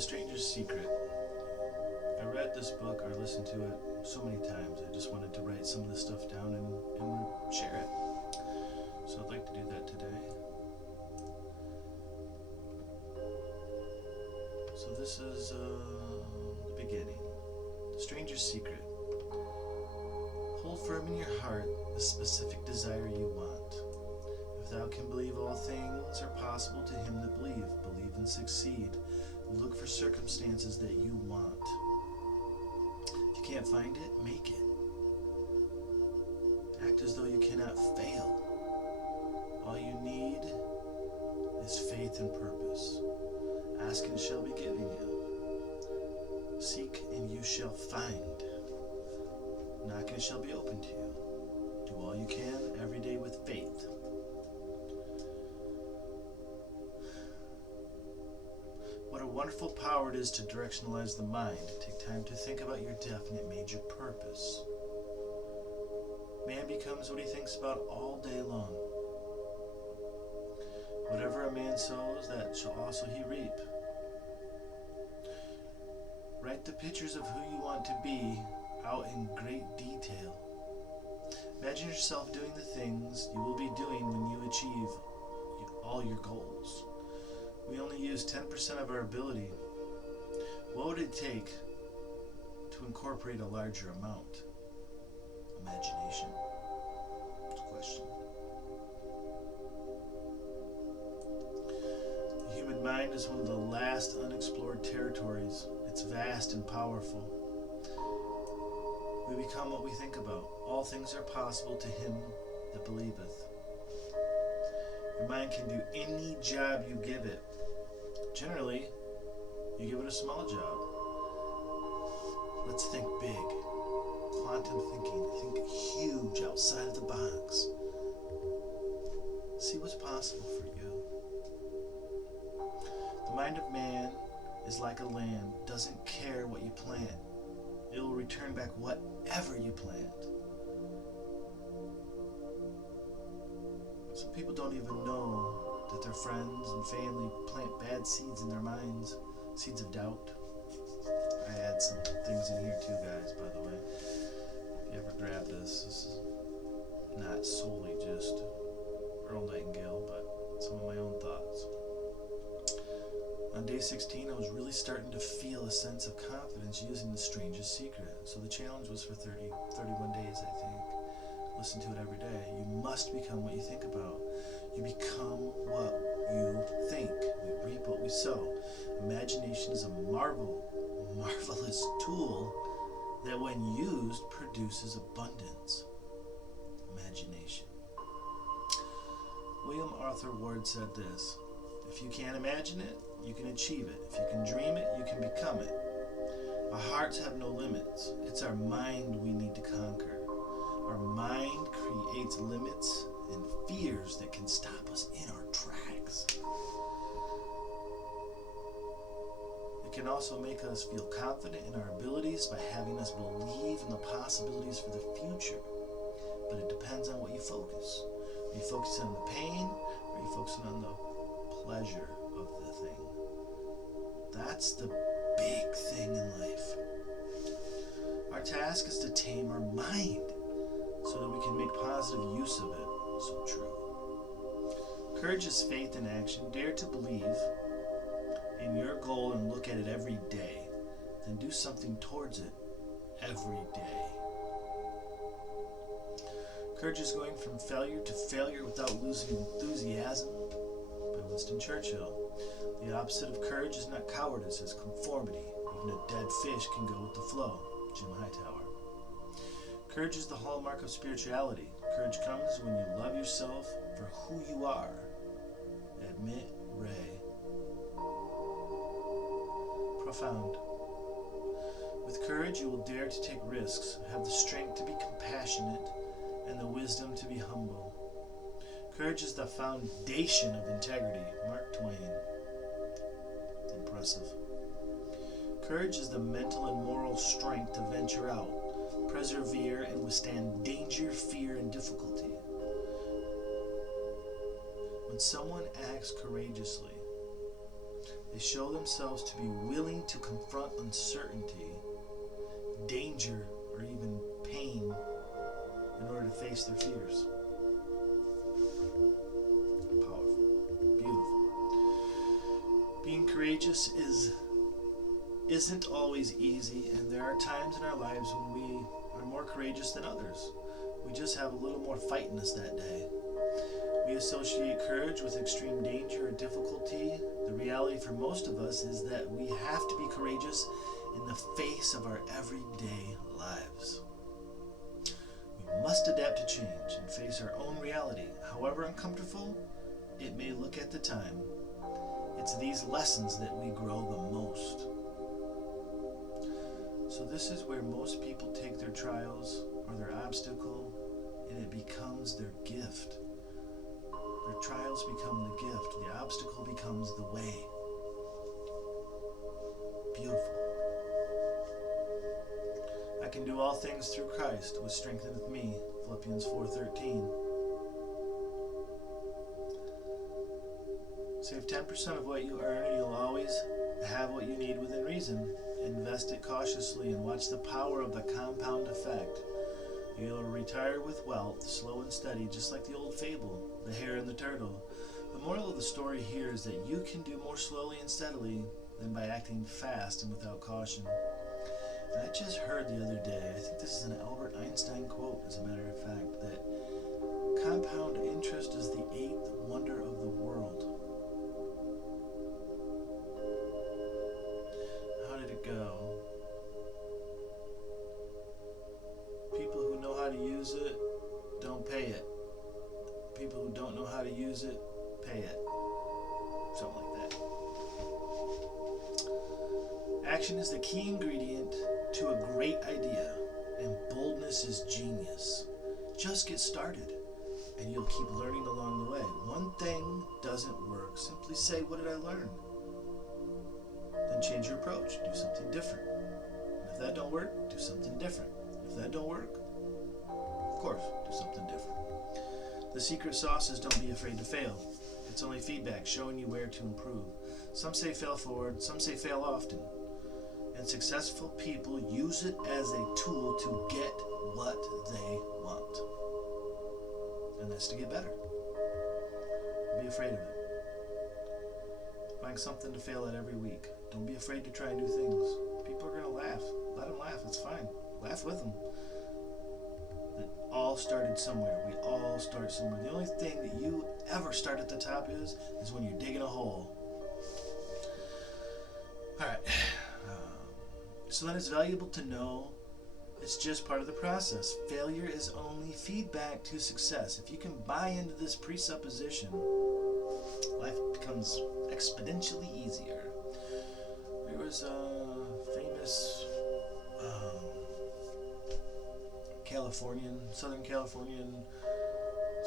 The Strangest Secret. I read this book or listened to it so many times. I just wanted to write some of this stuff down and share it. So I'd like to do that today. So this is the beginning. The Strangest Secret. Hold firm in your heart the specific desire you want. If thou can believe all things are possible to him that believe and succeed. Look for circumstances that you want. If you can't find it, make it. Act as though you cannot fail. All you need is faith and purpose. Ask and it shall be given you. Seek and you shall find. Knock and it shall be opened to you. Do all you can every day with faith. What a wonderful power it is to directionalize the mind. Take time to think about your definite major purpose. Man becomes what he thinks about all day long. Whatever a man sows, that shall also he reap. Write the pictures of who you want to be out in great detail. Imagine yourself doing the things you will be doing when you achieve all your goals. We only use 10% of our ability. What would it take to incorporate a larger amount? Imagination. It's a question. The human mind is one of the last unexplored territories. It's vast and powerful. We become what we think about. All things are possible to him that believeth. Your mind can do any job you give it. Generally, you give it a small job. Let's think big. Quantum thinking. Think huge, outside of the box. See what's possible for you. The mind of man is like a land. Doesn't care what you plant. It will return back whatever you plant. Some people don't even know that their friends and family plant bad seeds in their minds, seeds of doubt. I add some things in here too, guys, by the way. If you ever grab this is not solely just Earl Nightingale, but some of my own thoughts. On day 16, I was really starting to feel a sense of confidence using The Strangest Secret. So the challenge was for 31 days, I think. Listen to it every day. You must become what you think about. You become what you think. We reap what we sow. Imagination is a marvelous tool that when used produces abundance. Imagination. William Arthur Ward said this: if you can't imagine it, you can achieve it. If you can dream it, you can become it. Our hearts have no limits. It's our mind we need to conquer. Our mind creates limits and fears that can stop us in our tracks. It can also make us feel confident in our abilities by having us believe in the possibilities for the future. But it depends on what you focus. Are you focusing on the pain, or are you focusing on the pleasure of the thing? That's the big thing in life. Our task is to tame our mind so that we can make positive use of it. So true. Courage is faith in action. Dare to believe in your goal and look at it every day. Then do something towards it every day. Courage is going from failure to failure without losing enthusiasm. By Winston Churchill. The opposite of courage is not cowardice, it's conformity. Even a dead fish can go with the flow. Jim Hightower. Courage is the hallmark of spirituality. Courage comes when you love yourself for who you are. Admit Ray. Profound. With courage, you will dare to take risks, have the strength to be compassionate, and the wisdom to be humble. Courage is the foundation of integrity. Mark Twain. Impressive. Courage is the mental and moral strength to venture out, persevere, and withstand danger, fear, and difficulty. When someone acts courageously, They show themselves to be willing to confront uncertainty, danger, or even pain in order to face their fears. Powerful. Beautiful. Being courageous isn't always easy, and there are times in our lives when we are more courageous than others. We just have a little more fight in us that day. We associate courage with extreme danger or difficulty. The reality for most of us is that we have to be courageous in the face of our everyday lives. We must adapt to change and face our own reality, however uncomfortable it may look at the time. It's these lessons that we grow the most. So this is where most people take their trials or their obstacle and it becomes their gift. Their trials become the gift. The obstacle becomes the way. Beautiful. I can do all things through Christ, which strengtheneth me. Philippians 4:13. Save 10% of what you earn and you'll always have what you need within reason. Invest it cautiously and watch the power of the compound effect. You'll retire with wealth, slow and steady, just like the old fable, the hare and the turtle. The moral of the story here is that you can do more slowly and steadily than by acting fast and without caution. And I just heard the other day, I think this is an Albert Einstein quote, as a matter of fact, that compound interest is the 8th wonder of the world. How did it go? People who know how to use it don't pay it. People who don't know how to use it pay it. Something like that. Action is the key ingredient to a great idea, and boldness is genius. Just get started, and you'll keep learning along the way. One thing doesn't work. Simply say, what did I learn? Then change your approach. Do something different. And if that don't work, do something different. If that don't work, of course, do something different. The secret sauce is don't be afraid to fail. It's only feedback showing you where to improve. Some say fail forward, some say fail often. And successful people use it as a tool to get what they want. And that's to get better. Don't be afraid of it. Find something to fail at every week. Don't be afraid to try new things. People are going to laugh. Let them laugh. It's fine. Laugh with them. It all started somewhere. We all start somewhere. The only thing that you ever start at the top is when you're digging a hole. Alright. So then it's valuable to know it's just part of the process. Failure is only feedback to success. If you can buy into this presupposition, life becomes exponentially easier. There was a famous Southern Californian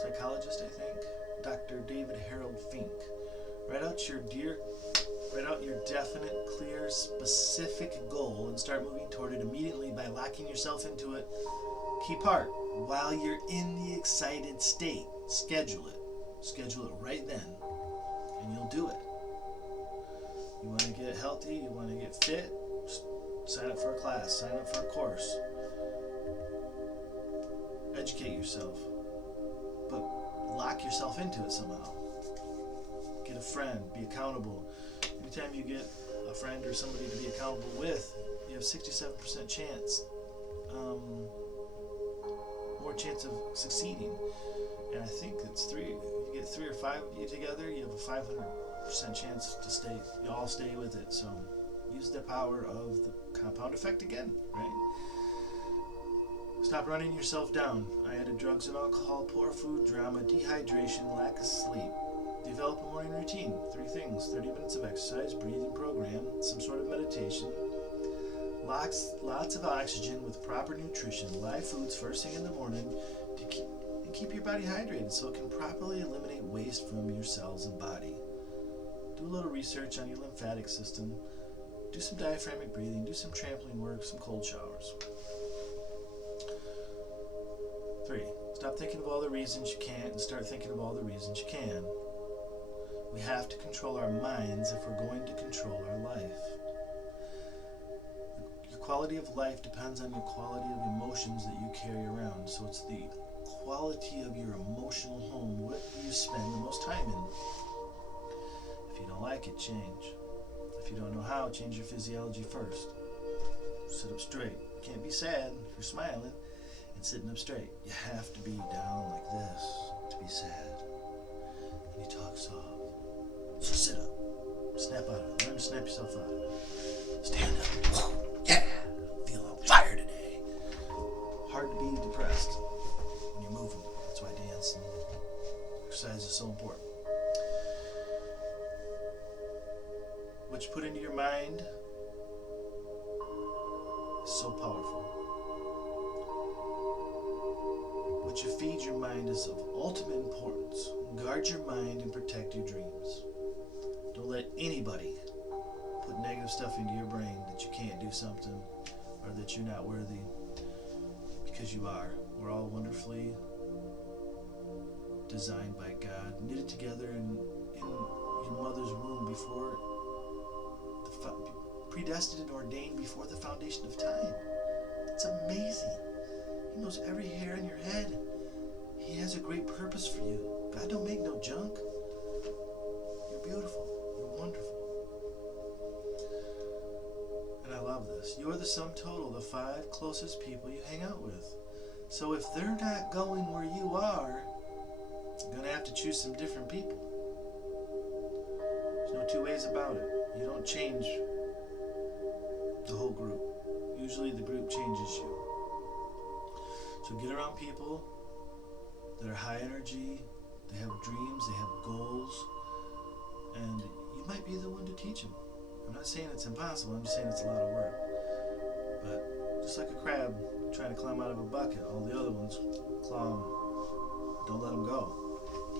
psychologist, I think, Dr. David Harold Fink. Write out your definite, clear, specific goal and start moving toward it immediately by locking yourself into it. Key part, while you're in the excited state, schedule it. Schedule it right then, and you'll do it. You want to get healthy, you want to get fit, sign up for a class, sign up for a course. Educate yourself, but lock yourself into it somehow. Get a friend, be accountable. Anytime you get a friend or somebody to be accountable with, you have 67% chance, more chance of succeeding. And I think it's you get 3 or 5 of you together, you have a 500% chance to you all stay with it. So use the power of the compound effect again, right? Stop running yourself down. I added drugs and alcohol, poor food, drama, dehydration, lack of sleep. Develop a morning routine. 3 things. 30 minutes of exercise, breathing program, some sort of meditation. Lots of oxygen with proper nutrition. Live foods first thing in the morning to keep your body hydrated so it can properly eliminate waste from your cells and body. Do a little research on your lymphatic system. Do some diaphragmatic breathing. Do some trampoline work, some cold showers. 3. Stop thinking of all the reasons you can't and start thinking of all the reasons you can. We have to control our minds if we're going to control our life. Your quality of life depends on your quality of emotions that you carry around. So it's the quality of your emotional home, what you spend the most time in. If you don't like it, change. If you don't know how, change your physiology first. Sit up straight. You can't be sad if you're smiling and sitting up straight. You have to be down like this to be sad. And you talk soft. So sit up. Snap out of it. Learn to snap yourself out of it. Stand up. Yeah! Feel on fire today. Hard to be depressed when you're moving. That's why dance and exercise is so important. What you put into your mind is so powerful. What you feed your mind is of ultimate importance. Guard your mind and protect your dreams. Don't let anybody put negative stuff into your brain that you can't do something or that you're not worthy, because you are. We're all wonderfully designed by God, knitted together in your mother's womb before predestined and ordained before the foundation of time. It's amazing. He knows every hair in your head. He has a great purpose for you. God don't make no junk. You're beautiful. You're wonderful. And I love this. You are the sum total of the 5 closest people you hang out with. So if they're not going where you are, you're going to have to choose some different people. There's no two ways about it. You don't change the whole group. Usually the group changes you. So get around people that are high energy, they have dreams, they have goals, and you might be the one to teach them. I'm not saying it's impossible, I'm just saying it's a lot of work. But just like a crab trying to climb out of a bucket, all the other ones claw him. Don't let him go.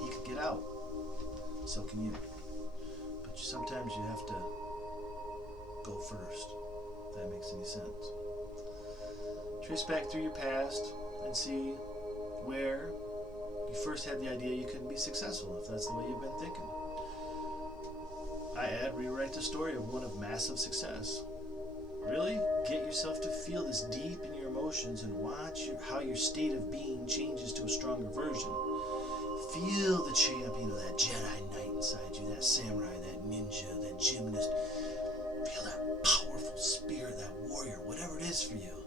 He could get out. So can you. But sometimes you have to go first, if that makes any sense. Trace back through your past and see where you first had the idea you couldn't be successful, if that's the way you've been thinking. I add, rewrite the story of one of massive success. Really get yourself to feel this deep in your emotions and watch how your state of being changes to a stronger version. Feel the champion of that Jedi Knight inside you, that samurai, that ninja, that gymnast. Feel that powerful spirit, that warrior, whatever it is for you.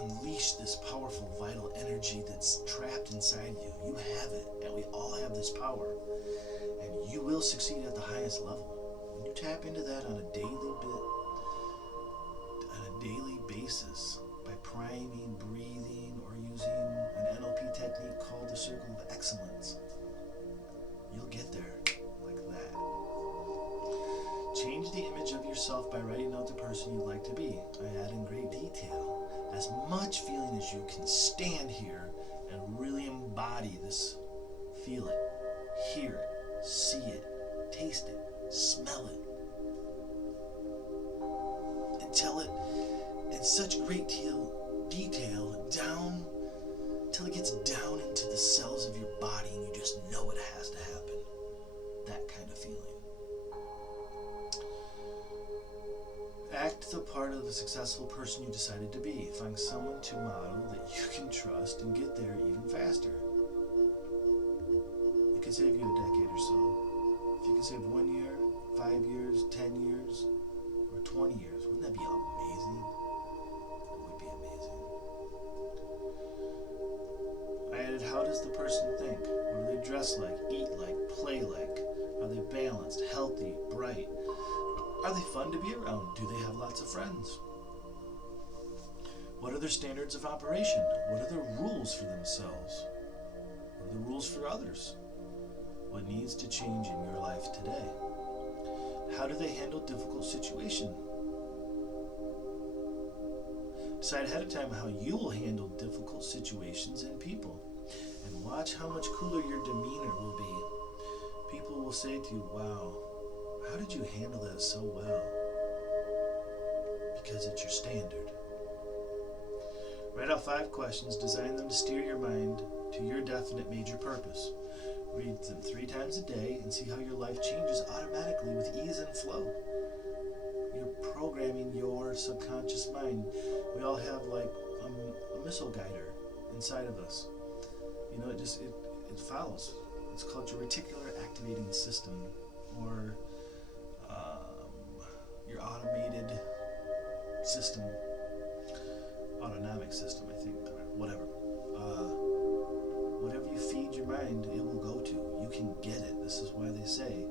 Unleash this powerful, vital energy that's trapped inside you. You have it, and we all have this power. And you will succeed at the highest level. When you tap into that on a daily basis, by priming, breathing, or using an NLP technique called the Circle of Excellence, you'll get there like that. Change the image of yourself by writing out the person you'd like to be. I add in great detail as much feeling as you can stand here and really embody this. Feel it, hear it, see it, taste it, smell it, and tell it in such great detail down till it gets down into the cells of your body and you just know it has to happen. That kind of feeling. Act the part of the successful person you decided to be. Find someone to model that you can trust and get there even faster. It could save you a decade or so. If you can save 1 year, 5 years, 10 years, or 20 years, wouldn't that be amazing? It would be amazing. I added, how does the person think? What do they dress like, eat like, play like? Are they balanced, healthy, bright? Are they fun to be around? Do they have lots of friends? What are their standards of operation? What are their rules for themselves? What are the rules for others? What needs to change in your life today? How do they handle difficult situations? Decide ahead of time how you will handle difficult situations and people. And watch how much cooler your demeanor will be. People will say to you, wow, how did you handle that so well? Because it's your standard. Write out 5 questions, design them to steer your mind to your definite major purpose. Read them 3 times a day and see how your life changes automatically with ease and flow. You're programming your subconscious mind. We all have like a missile guider inside of us. You know, it follows. It's called your reticular activating system, or your automated system, autonomic system, I think, or whatever. Whatever you feed your mind, it will go to. You can get it. This is why they say,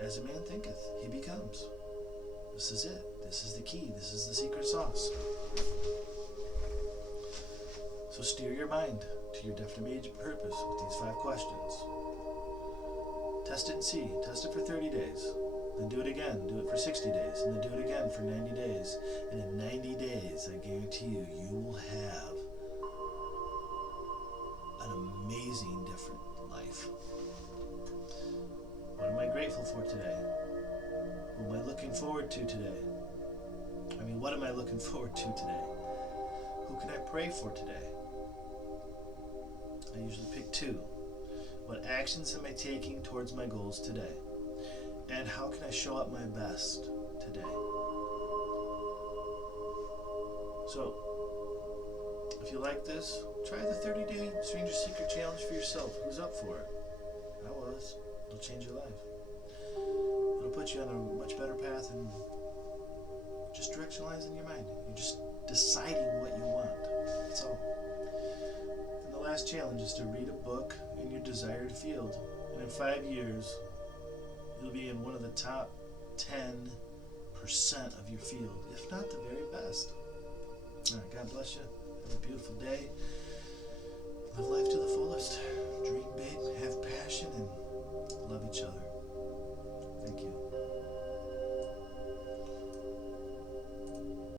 as a man thinketh, he becomes. This is it. This is the key. This is the secret sauce. So steer your mind to your definite purpose with these 5 questions. Test it and see. Test it for 30 days. Then do it again. Do it for 60 days. And then do it again for 90 days. And in 90 days, I guarantee you, you will have an amazing different life. What am I grateful for today? Who am I looking forward to today? What am I looking forward to today? Who can I pray for today? I usually pick 2. What actions am I taking towards my goals today? And how can I show up my best today? So, if you like this, try the 30-day Stranger Secret Challenge for yourself. Who's up for it? I was. It'll change your life. It'll put you on a much better path, and just directionalizing your mind. You're just deciding what you want. That's all. And the last challenge is to read a book in your desired field. And in 5 years, you'll be in one of the top 10% of your field, if not the very best. All right, God bless you. Have a beautiful day. Live life to the fullest. Dream big.